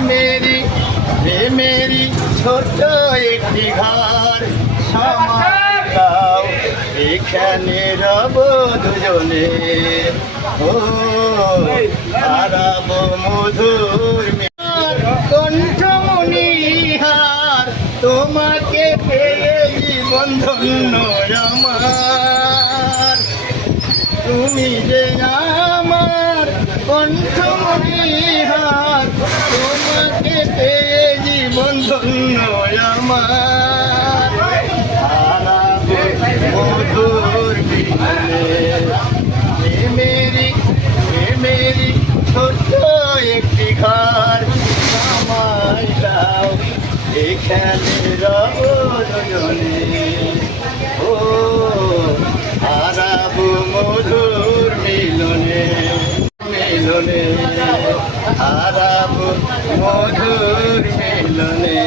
Mary ছোট একটি ঘর সময় দাও এখানে রব দুজনে ও হারাব মধুর কণ্ঠমণিহার তোমাকে পেয়ে জীবন ধন্য আমার তুমি যে আমার কণ্ঠমণিহার তোমাকে পেয়ে জীবন ধন্য আমার হারাবো মধুর মেরি ছোট্ট একটি ঘর আমায় দাও এখানে রব দুজনে ও হারাবো মধুর মিলনে হারাবো মধুর মিলনে